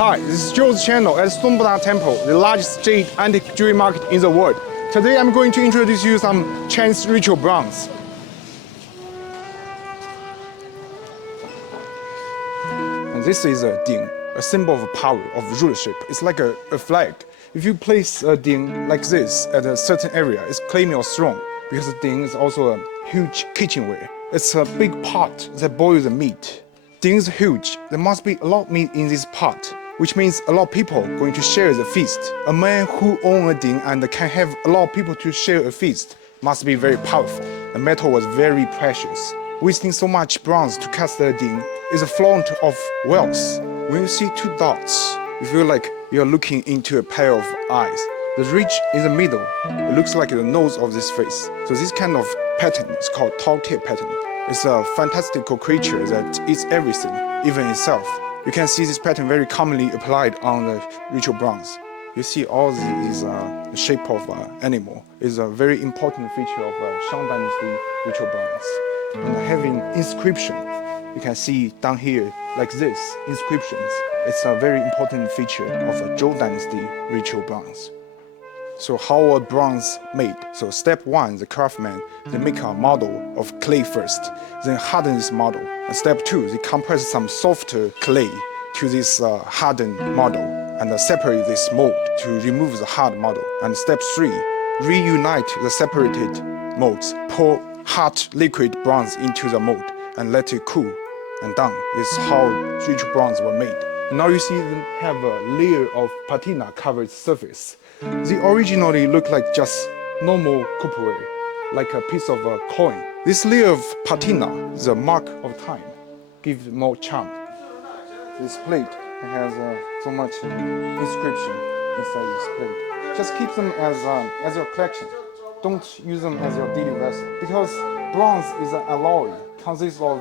Hi, this is Joe's channel at Songpa Temple, the largest jade antique jewelry market in the world. Today I'm going to introduce you some Chinese ritual bronze. And this is a ding, a symbol of power, of rulership. It's like a flag. If you place a ding like this at a certain area, it's claiming your throne, because the ding is also a huge kitchenware. It's a big pot that boils the meat. Ding is huge. There must be a lot of meat in this pot, which means a lot of people going to share the feast. A man who owns a ding and can have a lot of people to share a feast must be very powerful. The metal was very precious. Wasting so much bronze to cast the ding is a flaunt of wealth. When you see two dots, you feel like you're looking into a pair of eyes. The ridge in the middle, it looks like the nose of this face. So this kind of pattern is called tall tip pattern. It's a fantastical creature that eats everything, even itself. You can see this pattern very commonly applied on the ritual bronze. You see all these shape of animal is a very important feature of Shang Dynasty ritual bronze. And having inscription, you can see down here like this, inscriptions. It's a very important feature of a Zhou Dynasty ritual bronze. So how are bronze made? So step one, the craftsman, they make a model of clay first, then harden this model. And step two, they compress some softer clay to this hardened model and separate this mold to remove the hard model. And step three, reunite the separated molds, pour hot liquid bronze into the mold and let it cool and done. This is how ritual bronze were made. Now you see them have a layer of patina covered surface. They originally look like just normal copperware, like a piece of a coin. This layer of patina, the mark of time, gives more charm. This plate has so much inscription inside this plate. Just keep them as your collection. Don't use them as your daily vessel, because bronze is an alloy, consists of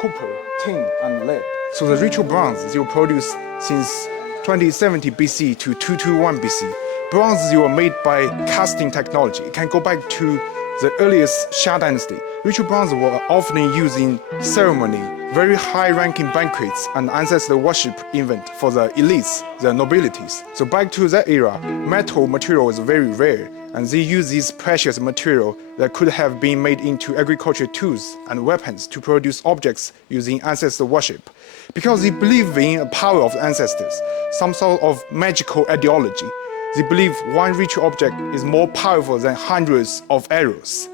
copper, tin, and lead. So the ritual bronze they were produced since 2070 BC to 221 BC. Bronze they were made by casting technology. It can go back to the earliest Xia Dynasty. Ritual bronze were often used in ceremony, very high-ranking banquets, and ancestor worship event for the elites, the nobilities. So back to that era, metal material was very rare, and they used this precious material that could have been made into agriculture tools and weapons to produce objects using ancestor worship. Because they believe in the power of the ancestors, some sort of magical ideology. They believe one ritual object is more powerful than hundreds of arrows.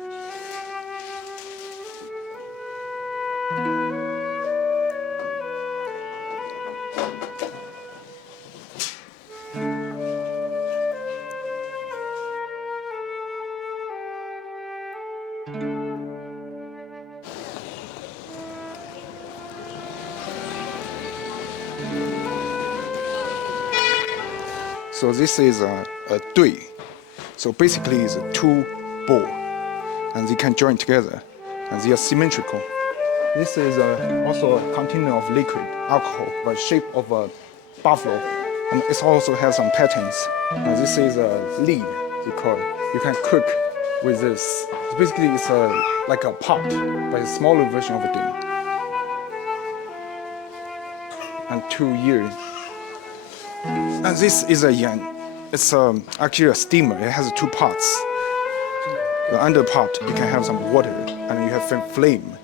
So this is a dui. So basically it's a two ball, and they can join together, and they are symmetrical. This is also a container of liquid alcohol, but shape of a buffalo, and it also has some patterns. And this is a lead, they call it. You can cook with this. So basically it's like a pot, but a smaller version of a ding. And two ears. And this is a yan. It's actually a steamer. It has two parts. The under part, you can have some water, and you have flame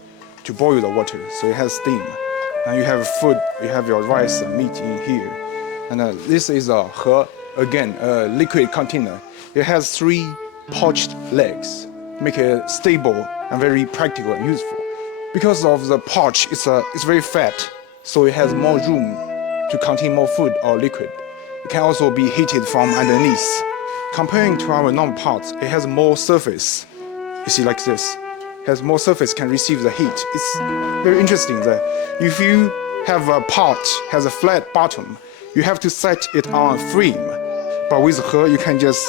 to boil the water, so it has steam. And you have food, you have your rice and meat in here. And this is a he, again, a liquid container. It has three pouched legs, make it stable and very practical and useful. Because of the pouch, it's very fat, so it has more room to contain more food or liquid. It can also be heated from underneath. Comparing to our normal pots, it has more surface. You see like this. It has more surface, can receive the heat. It's very interesting that if you have a pot has a flat bottom, you have to set it on a frame. But with her, you can just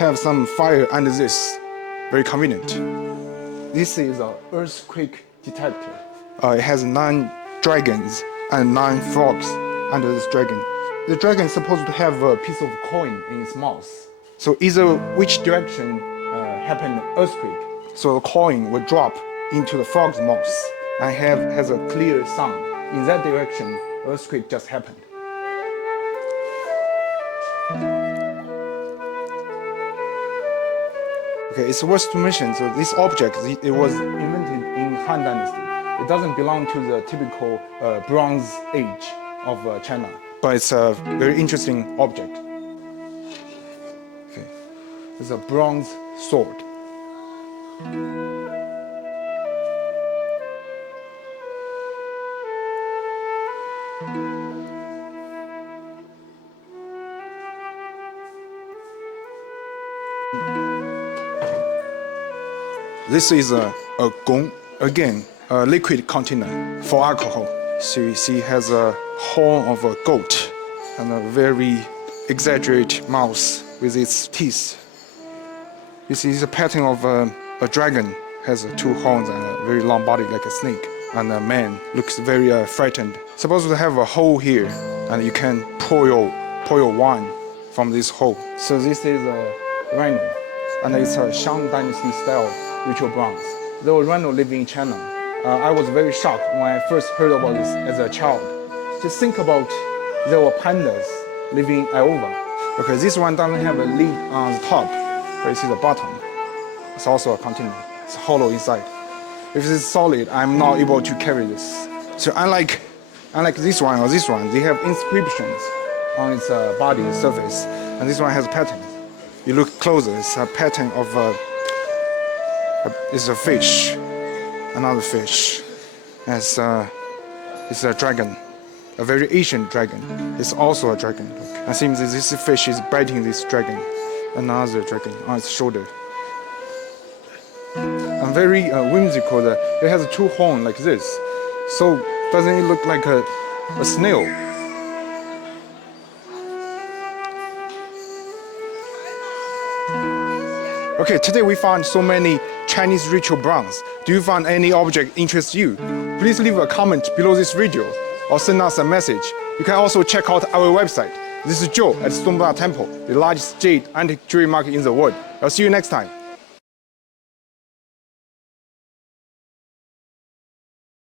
have some fire under this. Very convenient. This is an earthquake detector. It has 9 dragons and 9 frogs under this dragon. The dragon is supposed to have a piece of coin in its mouth. So either which direction happened earthquake, so the coin will drop into the frog's mouth and has a clear sound. In that direction, earthquake just happened. Okay, it's worth to mention. So this object, it was invented in Han Dynasty. It doesn't belong to the typical Bronze Age of China, but it's a very interesting object. Okay, it's a bronze sword. This is a gong, again, a liquid container for alcohol. So you see it has a horn of a goat and a very exaggerated mouth with its teeth. You see the pattern of a dragon has two horns and a very long body like a snake. And a man looks very frightened. Supposed to have a hole here and you can pour your wine from this hole. So this is a rhino and it's a Shang Dynasty style ritual bronze. There were rhino living in China. I was very shocked when I first heard about this as a child. Just think about there were pandas living in Iowa. Okay, this one doesn't have a lid on the top, but you see the bottom. It's also a container. It's hollow inside. If it's solid, I'm not able to carry this. So unlike this one or this one, they have inscriptions on its body surface, and this one has patterns. You look closer, it's a pattern of it's a fish, another fish. It's a dragon, a very ancient dragon. It's also a dragon. It seems that this fish is biting this dragon, another dragon on its shoulder. And very whimsical that it has two horns like this. So doesn't it look like a snail? Okay, today we found so many Chinese ritual bronze. Do you find any object interests you? Please leave a comment below this video or send us a message. You can also check out our website. This is Joe at Stone Buddha Temple, the largest jade antique jewelry market in the world. I'll see you next time.